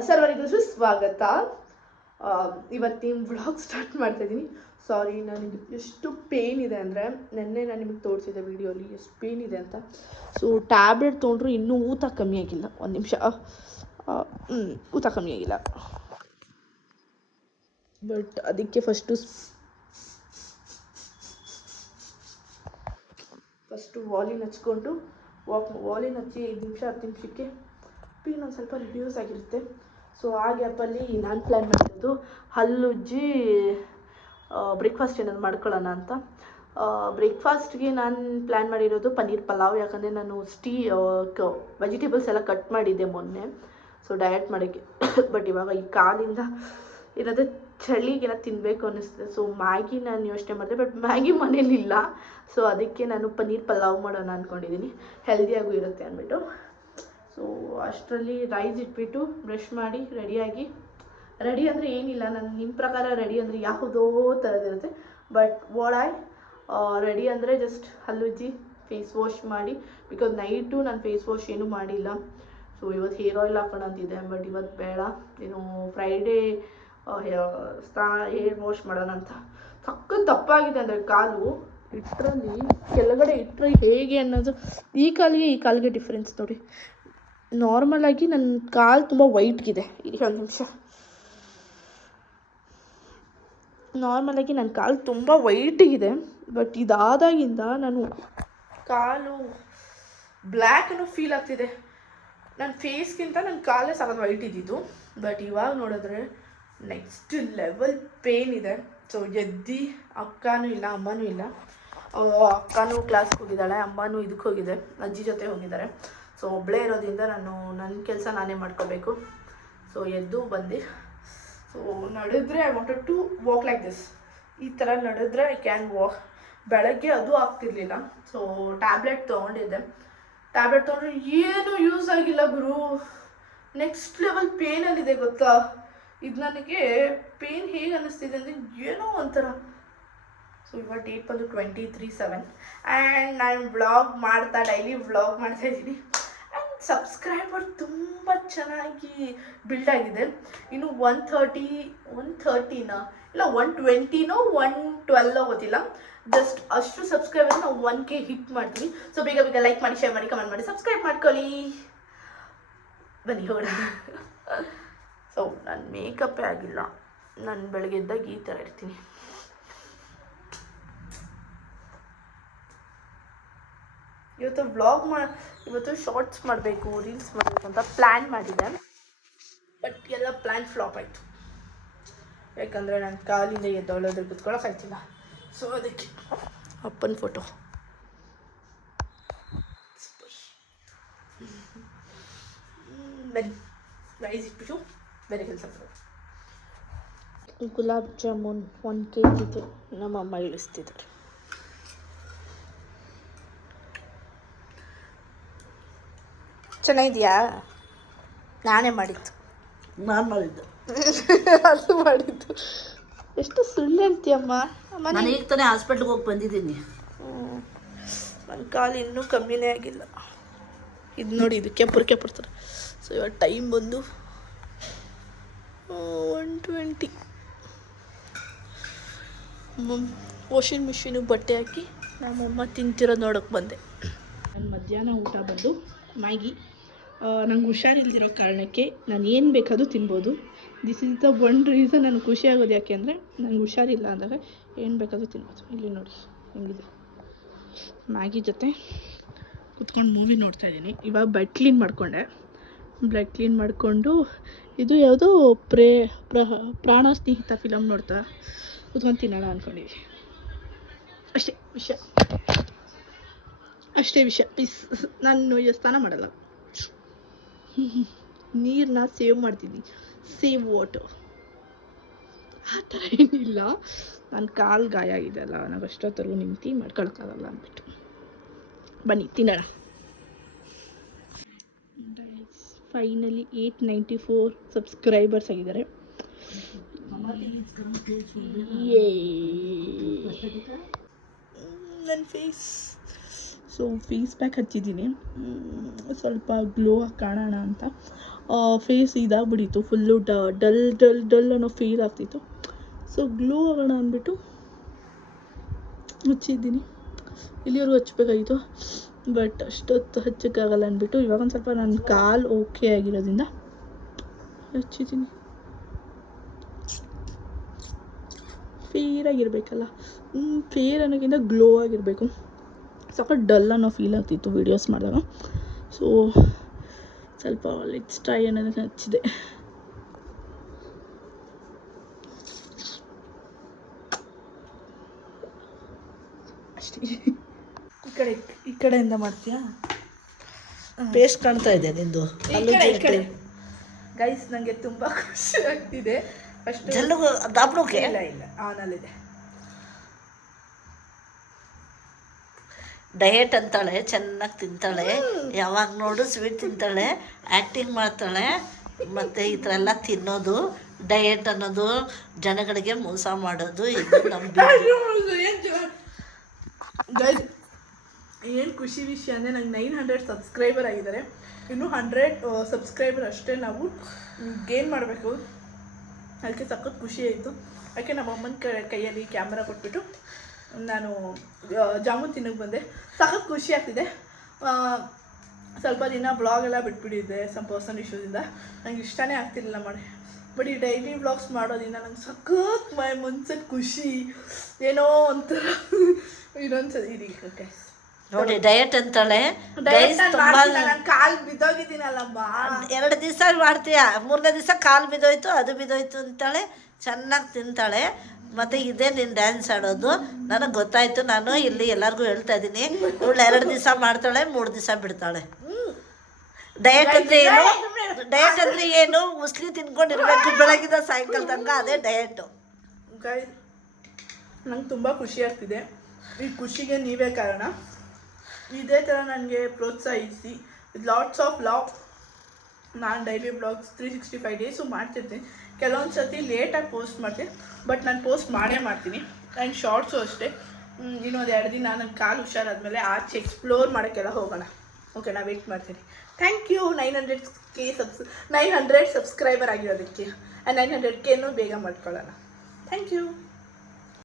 ಸರ್ವರಿಗೂ ಸ್ವಾಗತ ಆ, ಇವತ್ತಿನ ಬ್ಲಾಗ್ ಸ್ಟಾರ್ಟ್ ಮಾಡ್ತಾ ಇದ್ದೀನಿ ಸಾರಿ ನನಗೆ ಎಷ್ಟು ಪೇನ್ ಇದೆ ಅಂದರೆ ನಿನ್ನೆ ನಾನು ನಿಮಗೆ ತೋರಿಸಿದ್ದೆ ವಿಡಿಯೋಲಿ ಎಷ್ಟು ಪೇನ್ ಇದೆ ಅಂತ. ಸೊ ಟ್ಯಾಬ್ಲೆಟ್ ತೊಗೊಂಡ್ರು ಇನ್ನೂ ಊತ ಕಮ್ಮಿ ಆಗಿಲ್ಲ. ಒಂದು ನಿಮಿಷ. ಊತ ಕಮ್ಮಿ ಆಗಿಲ್ಲ. ಬಟ್ ಅದಕ್ಕೆ ಫಸ್ಟು ಫಸ್ಟು ವಾಲಿನ ಹಚ್ಕೊಂಡು ವಾಕ್ ವಾಲಿನ ಹಚ್ಚಿ ಐದು ನಿಮಿಷ ಹತ್ತು ನಿಮಿಷಕ್ಕೆ ಪೀನ್ ಒಂದು ಸ್ವಲ್ಪ ರಿಡ್ಯೂಸ್ ಆಗಿರುತ್ತೆ. ಸೊ ಆ ಗ್ಯಾಪಲ್ಲಿ ನಾನು ಪ್ಲ್ಯಾನ್ ಮಾಡಿರೋದು ಹಲ್ಲುಜ್ಜಿ ಬ್ರೇಕ್ಫಾಸ್ಟ್ ಏನಾದ್ರು ಮಾಡ್ಕೊಳ್ಳೋಣ ಅಂತ. ಬ್ರೇಕ್ಫಾಸ್ಟ್ಗೆ ನಾನು ಪ್ಲ್ಯಾನ್ ಮಾಡಿರೋದು ಪನ್ನೀರ್ ಪಲಾವ್. ಯಾಕಂದರೆ ನಾನು ಸ್ಟೀ ವೆಜಿಟೇಬಲ್ಸ್ ಎಲ್ಲ ಕಟ್ ಮಾಡಿದ್ದೆ ಮೊನ್ನೆ. ಸೊ ಡಯಟ್ ಮಾಡೋಕ್ಕೆ. ಬಟ್ ಇವಾಗ ಈ ಕಾಲಿಂದ ಏನಾದರೂ ಚಳಿಗೆಲ್ಲ ತಿನ್ನಬೇಕು ಅನ್ನಿಸ್ತದೆ. ಸೊ ಮ್ಯಾಗಿ ನಾನು ಯೋಚನೆ ಮಾಡಿದೆ ಬಟ್ ಮ್ಯಾಗಿ ಮನೇಲಿಲ್ಲ. ಸೊ ಅದಕ್ಕೆ ನಾನು ಪನ್ನೀರ್ ಪಲಾವ್ ಮಾಡೋಣ ಅಂದ್ಕೊಂಡಿದ್ದೀನಿ ಹೆಲ್ದಿಯಾಗೂ ಇರುತ್ತೆ ಅಂದ್ಬಿಟ್ಟು ಸೊ ಅಷ್ಟರಲ್ಲಿ ರೈಸ್ ಇಟ್ಬಿಟ್ಟು ಬ್ರಷ್ ಮಾಡಿ ರೆಡಿಯಾಗಿ ರೆಡಿ ಅಂದರೆ ಏನಿಲ್ಲ ನಾನು ನಿಮ್ಮ ಪ್ರಕಾರ ರೆಡಿ ಅಂದರೆ ಯಾವುದೋ ಥರದಿರುತ್ತೆ ಬಟ್ ವಾಡಾಯ್ ರೆಡಿ ಅಂದರೆ ಜಸ್ಟ್ ಹಲ್ಲುಜ್ಜಿ ಫೇಸ್ ವಾಶ್ ಮಾಡಿ ಬಿಕಾಸ್ ನೈಟು ನಾನು ಫೇಸ್ ವಾಶ್ ಏನೂ ಮಾಡಿಲ್ಲ. ಸೊ ಇವತ್ತು ಹೇರ್ ಆಯಿಲ್ ಹಾಕೋಣ ಅಂತಿದ್ದೆ ಬಟ್ ಇವತ್ತು ಬೇಡ. ಏನು ಫ್ರೈಡೇ ಸ್ನಾ ಹೇರ್ ವಾಶ್ ಮಾಡೋಣ ಅಂತ. ಸಕ್ಕ ತಪ್ಪಾಗಿದೆ ಅಂದರೆ ಕಾಲು. ಇಟ್ಟರಲ್ಲಿ ಕೆಳಗಡೆ ಇಟ್ಟರೆ ಹೇಗೆ ಅನ್ನೋದು, ಈ ಕಾಲಿಗೆ ಈ ಕಾಲಿಗೆ ಡಿಫ್ರೆನ್ಸ್ ನೋಡಿ. ನಾರ್ಮಲಾಗಿ ನನ್ನ ಕಾಲು ತುಂಬ ವೈಟ್ಗಿದೆ ಇರಿ ಒಂದು ನಿಮಿಷ. ನಾರ್ಮಲಾಗಿ ನನ್ನ ಕಾಲು ತುಂಬ ವೈಟಿಗಿದೆ ಬಟ್ ಇದಾದಾಗಿಂದ ನಾನು ಕಾಲು ಬ್ಲ್ಯಾಕ್ ಅನ್ನೋ ಫೀಲ್ ಆಗ್ತಿದೆ. ನನ್ನ ಫೇಸ್ಗಿಂತ ನನ್ನ ಕಾಲೇ ಸಾಕು ವೈಟ್ ಇದ್ದಿದ್ದು. ಬಟ್ ಇವಾಗ ನೋಡಿದ್ರೆ ನೆಕ್ಸ್ಟ್ ಲೆವೆಲ್ ಪೇನ್ ಇದೆ. ಸೊ ಎದ್ದು ಅಕ್ಕನೂ ಇಲ್ಲ, ಅಮ್ಮನೂ ಇಲ್ಲ. ಅಕ್ಕನೂ ಕ್ಲಾಸ್ಗೆ ಹೋಗಿದ್ದಾಳೆ, ಅಮ್ಮನೂ ಇದಕ್ಕೆ ಹೋಗಿದೆ, ಅಜ್ಜಿ ಜೊತೆ ಹೋಗಿದ್ದಾರೆ. ಸೊ ಒಬ್ಬಳೇ ಇರೋದ್ರಿಂದ ನಾನು ನನ್ನ ಕೆಲಸ ನಾನೇ ಮಾಡ್ಕೋಬೇಕು. ಸೊ ಎದ್ದು ಬಂದು. ಸೊ ನಡೆದ್ರೆ I wanted to walk like this ಈ ಥರ ನಡೆದ್ರೆ ಐ ಕ್ಯಾನ್ ವಾಕ್ ಬೆಳಗ್ಗೆ ಅದು ಆಗ್ತಿರ್ಲಿಲ್ಲ. ಸೊ ಟ್ಯಾಬ್ಲೆಟ್ ತೊಗೊಂಡಿದ್ದೆ. ಟ್ಯಾಬ್ಲೆಟ್ ತೊಗೊಂಡ್ರೆ ಏನು ಯೂಸ್ ಆಗಿಲ್ಲ ಗುರು. ನೆಕ್ಸ್ಟ್ ಲೆವೆಲ್ ಪೇನಲ್ಲಿದೆ ಗೊತ್ತಾ? ಇದು ನನಗೆ ಪೇನ್ ಹೇಗೆ ಅನ್ನಿಸ್ತಿದೆ ಅಂದರೆ ಏನೋ ಒಂಥರ. ಸೊ ಇವಾಗ ಡೇಟ್ ಬಂದು ಟ್ವೆಂಟಿ ತ್ರೀ ಸೆವೆನ್ ಆ್ಯಂಡ್ ನಾನು ವ್ಲಾಗ್ ಮಾಡ್ತಾ ಡೈಲಿ ವ್ಲಾಗ್ ಮಾಡ್ತಾ ಇದ್ದೀನಿ. ಸಬ್ಸ್ಕ್ರೈಬರ್ ತುಂಬ ಚೆನ್ನಾಗಿ ಬಿಲ್ಡ್ ಆಗಿದೆ. ಇನ್ನು ಒನ್ ಥರ್ಟಿ ಒನ್ ಥರ್ಟಿನ ಇಲ್ಲ ಒನ್ ಟ್ವೆಂಟಿನೋ ಒನ್ ಟ್ವೆಲ್ಲೋ ಗೊತ್ತಿಲ್ಲ. ಜಸ್ಟ್ ಅಷ್ಟು ಸಬ್ಸ್ಕ್ರೈಬರ್ ನಾವು ಒನ್ ಕೆ ಹಿಟ್ ಮಾಡ್ತೀವಿ. ಸೊ ಬೇಗ ಬೇಗ ಲೈಕ್ ಮಾಡಿ ಶೇರ್ ಮಾಡಿ ಕಮೆಂಟ್ ಮಾಡಿ ಸಬ್ಸ್ಕ್ರೈಬ್ ಮಾಡ್ಕೊಳ್ಳಿ. ಬನ್ನಿ, ಹೋಗೋಣ. ಸೊ ನಾನು ಮೇಕಪ್ಪೇ ಆಗಿಲ್ಲ. ನಾನು ಬೆಳಗ್ಗೆ ಎದ್ದಾಗ ಈ ಥರ ಇರ್ತೀನಿ. ಇವತ್ತು ವ್ಲಾಗ್ ಮಾ, ಇವತ್ತು ಶಾರ್ಟ್ಸ್ ಮಾಡಬೇಕು ರೀಲ್ಸ್ ಮಾಡಬೇಕು ಅಂತ ಪ್ಲ್ಯಾನ್ ಮಾಡಿದ್ದೆ ಬಟ್ ಎಲ್ಲ ಪ್ಲ್ಯಾನ್ ಫ್ಲಾಪ್ ಆಯಿತು. ಯಾಕಂದರೆ ನಾನು ಕಾಲಿಂದ ಎದ್ದೊಳೋದ್ರೆ ಕುತ್ಕೊಳ್ಳೋಕ್ಕಾಗ್ತಿಲ್ಲ ಸೊ ಅದಕ್ಕೆ ಅಪ್ಪನ ಫೋಟೋ ಬನ್ನಿ. ರೈಸ್ ಇಟ್ಬಿಟ್ಟು ಬೇರೆ ಕೆಲಸ ಗುಲಾಬ್ ಜಾಮೂನ್ ಒನ್ ಕೆ ಜಿದು ನಮ್ಮಮ್ಮ ಇಳಿಸ್ತಿದ್ದಾರೆ. ಚೆನ್ನಾಗಿದೆಯಾ? ನಾನೇ ಮಾಡಿದ್ದು. ನಾನು ಮಾಡಿದ್ದು. ಅದು ಮಾಡಿದ್ದು. ಎಷ್ಟು ಸುಳ್ಳು ಹೇಳ್ತೀಯಮ್ಮ? ಅಮ್ಮ ನಾನು ಈಗ ತಾನೇ ಹಾಸ್ಪಿಟ್ಲ್ಗೆ ಹೋಗಿ ಬಂದಿದ್ದೀನಿ. ನನ್ನ ಕಾಲು ಇನ್ನೂ ಕಮ್ಮಿನೇ ಆಗಿಲ್ಲ. ಇದು ನೋಡಿ ಇದು ಬುರ್ಕೆ ಕೆಪ್ಪರ್ತಾರೆ ಸೊ ಇವಾಗ ಟೈಮ್ ಬಂದು ಒನ್ ಟ್ವೆಂಟಿ ವಾಷಿಂಗ್ ಮಿಷಿನು ಬಟ್ಟೆ ಹಾಕಿ ನಮ್ಮಮ್ಮ ತಿಂತಿರೋದು ನೋಡೋಕೆ ಬಂದೆ. ನನ್ನ ಮಧ್ಯಾಹ್ನ ಊಟ ಬಂದು ಮ್ಯಾಗಿ. ನಂಗೆ ಹುಷಾರಿಲ್ದಿರೋ ಕಾರಣಕ್ಕೆ ನಾನು ಏನು ಬೇಕಾದರೂ ತಿನ್ಬೋದು. This is the one reason ನನಗೆ ಖುಷಿ ಆಗೋದು ಯಾಕೆ ಅಂದರೆ ನನಗೆ ಹುಷಾರಿಲ್ಲ ಅಂದಾಗ ಏನು ಬೇಕಾದರೂ ತಿನ್ಬೋದು. ಇಲ್ಲಿ ನೋಡಿ ಹೆಂಗಿದೆ. ಮ್ಯಾಗಿ ಜೊತೆ ಕುತ್ಕೊಂಡು ಮೂವಿ ನೋಡ್ತಾ ಇದ್ದೀನಿ. ಇವಾಗ ಬೆಡ್ ಕ್ಲೀನ್ ಮಾಡಿಕೊಂಡೆ. ಬ್ಲಡ್ ಕ್ಲೀನ್ ಮಾಡಿಕೊಂಡು ಇದು ಯಾವುದೋ ಪ್ರೇ ಪ್ರ ಪ್ರಾಣ ಸ್ನೇಹಿತ ಫಿಲಮ್ ನೋಡ್ತಾ ಕುತ್ಕೊಂಡು ತಿನ್ನೋಣ ಅಂದ್ಕೊಂಡಿದ್ವಿ ಅಷ್ಟೇ ವಿಷಯ. ಅಷ್ಟೇ ವಿಷಯ. ಪೀಸ್ ನಾನು ಸ್ನಾನ ಮಾಡಲ್ಲ. ನೀರನ್ನ ಸೇವ್ ಮಾಡ್ತೀನಿ. ಸೇವ್ ವಾಟರ್ ಆ ಥರ ಏನಿಲ್ಲ. ನನ್ನ ಕಾಲು ಗಾಯ ಆಗಿದೆ ಅಲ್ಲ ನಾವು ಅಷ್ಟೊತ್ತರೆಗೂ ನಿಂತು ಮಾಡ್ಕೊಳಕ್ಕಾಗಲ್ಲ ಅಂದ್ಬಿಟ್ಟು. ಬನ್ನಿ, ತಿನ್ನೋಣ. Finally eight ninety four subscribers ಆಗಿದ್ದಾರೆ. ನನ್ನ ಫೇಸ್ ಸೊ ಫೇಸ್ ಪ್ಯಾಕ್ ಹಚ್ಚಿದ್ದೀನಿ. ಸ್ವಲ್ಪ ಗ್ಲೋ ಆಗಿ ಕಾಣೋಣ ಅಂತ. ಫೇಸ್ ಇದಾಗ್ಬಿಟ್ಟಿತ್ತು ಫುಲ್ಲು ಡ, ಡಲ್ ಡಲ್ ಡಲ್ ಅನ್ನೋ ಫೀಲ್ ಆಗ್ತಿತ್ತು. ಸೊ ಗ್ಲೋ ಆಗೋಣ ಅಂದ್ಬಿಟ್ಟು ಹಚ್ಚಿದ್ದೀನಿ. ಇಲ್ಲಿವರೆಗೂ ಹಚ್ಚಬೇಕಾಗಿತ್ತು ಬಟ್ ಅಷ್ಟೊತ್ತು ಹಚ್ಚೋಕ್ಕಾಗಲ್ಲ ಅಂದ್ಬಿಟ್ಟು, ಇವಾಗ ಒಂದು ಸ್ವಲ್ಪ ನನ್ನ ಕಾಲು ಓಕೆ ಆಗಿರೋದ್ರಿಂದ ಹಚ್ಚಿದ್ದೀನಿ. ಫೇರಾಗಿರಬೇಕಲ್ಲ ಫೇರ್ ಅನ್ನೋಕ್ಕಿಂತ ಗ್ಲೋ ಆಗಿರಬೇಕು. ಸ್ವಲ್ಪ ಡಲ್ ಅನ್ನೋ ಫೀಲ್ ಆಗ್ತಿತ್ತು ವೀಡಿಯೋಸ್ ಮಾಡಿದಾಗ. ಸೊ ಸ್ವಲ್ಪ ಲೆಟ್ಸ್ ಟ್ರೈ ಅನ್ನೋದಕ್ಕೆ ಹಚ್ಚಿದೆ ಅಷ್ಟೇ. ಈ ಕಡೆ ಈ ಕಡೆಯಿಂದ ಮಾಡ್ತೀಯಾ? ಪೇಸ್ಟ್ ಕಾಣ್ತಾ ಇದೆ ನಿಂದು. ಗೈಸ್ ನನಗೆ ತುಂಬ ಖುಷಿ ಆಗ್ತಿದೆ. ಫಸ್ಟ್ ಇಲ್ಲ ಇಲ್ಲ. ಆನಲ್ಲಿದೆ ಡಯಟ್ ಅಂತಾಳೆ ಚೆನ್ನಾಗಿ ತಿಂತಾಳೆ. ಯಾವಾಗ ನೋಡು ಸ್ವೀಟ್ ತಿಂತಾಳೆ ಆ್ಯಕ್ಟಿಂಗ್ ಮಾಡ್ತಾಳೆ. ಮತ್ತು ಈ ಥರ ಎಲ್ಲ ತಿನ್ನೋದು ಡಯೆಟ್ ಅನ್ನೋದು ಜನಗಳಿಗೆ ಮೋಸ ಮಾಡೋದು ಇದು ನಮ್ಮ ಏನು ಖುಷಿ ವಿಷಯ ಅಂದರೆ ನಂಗೆ ನೈನ್ ಹಂಡ್ರೆಡ್ ಸಬ್ಸ್ಕ್ರೈಬರ್ ಆಗಿದ್ದಾರೆ. ಇನ್ನೂ ಹಂಡ್ರೆಡ್ ಸಬ್ಸ್ಕ್ರೈಬರ್ ಅಷ್ಟೇ ನಾವು. ಗೇನ್ ಮಾಡಬೇಕು. ಅದಕ್ಕೆ ಸಖತ್ ಖುಷಿ ಆಯಿತು. ಅದಕ್ಕೆ ನಮ್ಮ ಅಮ್ಮನ ಕೈಯಲ್ಲಿ ಕ್ಯಾಮ್ರಾ ಕೊಟ್ಬಿಟ್ಟು ನಾನು ಜಾಮೂನ್ ತಿನ್ನೋಕ್ಕೆ ಬಂದೆ. ಸಾಕು ಖುಷಿ ಆಗ್ತಿದೆ. ಸ್ವಲ್ಪ ದಿನ ಬ್ಲಾಗ್ ಎಲ್ಲ ಬಿಟ್ಬಿಟ್ಟಿದ್ದೆ ಸಮ್ ಪರ್ಸನಲ್ ಇಶ್ಯೂಸಿಂದ ನಂಗೆ ಇಷ್ಟನೇ ಆಗ್ತಿರಲಿಲ್ಲ ಮಾಡಿ. ಬಟ್ ಈ ಡೈಲಿ ಬ್ಲಾಗ್ಸ್ ಮಾಡೋದ್ರಿಂದ ನಂಗೆ ಸಖತ್ ಮೈ ಮನ್ಸಲ್ಲಿ ಖುಷಿ. ಏನೋ ಒಂಥರ. ಇನ್ನೊಂದ್ಸರಿ ಇರಿ ಓಕೆ ನೋಡಿ ಡಯಟ್ ಅಂತಾಳೆ. ಕಾಲು ಬಿದ್ದೋಗಿದ್ದೀನಲ್ಲಮ್ಮ. ಎರಡು ದಿವಸ ಮಾಡ್ತೀಯ? ಮೂರನೇ ದಿವಸ ಕಾಲು ಬಿದ್ದೋಯ್ತು ಅದು ಬಿದ್ದೋಯ್ತು ಅಂತಾಳೆ. ಚೆನ್ನಾಗಿ ತಿಂತಾಳೆ. ಮತ್ತು ಇದೇ ನೀನು ಡ್ಯಾನ್ಸ್ ಆಡೋದು. ನನಗೆ ಗೊತ್ತಾಯ್ತು, ನಾನು ಇಲ್ಲಿ ಎಲ್ಲರಿಗೂ ಹೇಳ್ತಾ ಇದ್ದೀನಿ. ಇವಳು ಎರಡು ದಿವಸ ಮಾಡ್ತಾಳೆ, ಮೂರು ದಿವಸ ಬಿಡ್ತಾಳೆ. ಡಯಟ್ ಅಂದರೆ ಏನು? ಡಯಟ್ ಅಂದರೆ ಏನು? ಮುಸ್ಲಿ ತಿನ್ಕೊಂಡಿರ್ಬೇಕು. ಬೆಳಗಿದ ಸಾಯಂಕಾಲ ತನಕ ಅದೇ ಡಯಟು. ನಂಗೆ ತುಂಬ ಖುಷಿ ಆಗ್ತಿದೆ. ಈ ಖುಷಿಗೆ ನೀವೇ ಕಾರಣ. ಇದೇ ಥರ ನನಗೆ ಪ್ರೋತ್ಸಾಹಿಸಿ ಲಾಟ್ಸ್ ಆಫ್ ಲಾಕ್ ನಾನು daily blogs three sixty five days ಮಾಡ್ತಿರ್ತೀನಿ. ಕೆಲವೊಂದು ಸತಿ ಲೇಟಾಗಿ ಪೋಸ್ಟ್ ಮಾಡ್ತೀನಿ ಬಟ್ ನಾನು ಪೋಸ್ಟ್ ಮಾಡೇ ಮಾಡ್ತೀನಿ. ಆ್ಯಂಡ್ ಶಾರ್ಟ್ಸು ಅಷ್ಟೇ. ಇನ್ನೊಂದು ಎರಡು ದಿನ ನನ್ನ ಕಾಲು ಹುಷಾರಾದಮೇಲೆ ಆಚೆ ಎಕ್ಸ್ಪ್ಲೋರ್ ಮಾಡೋಕ್ಕೆಲ್ಲ ಹೋಗೋಣ. ಓಕೆ ನಾನು ವೆಯ್ಟ್ ಮಾಡ್ತೀನಿ. Thank you nine hundred K subs nine hundred subscriber ಆಗಿರೋದಕ್ಕೆ. And nine hundred ಕೆನೂ ಬೇಗ ಮಾಡ್ಕೊಳ್ಳೋಣ. Thank you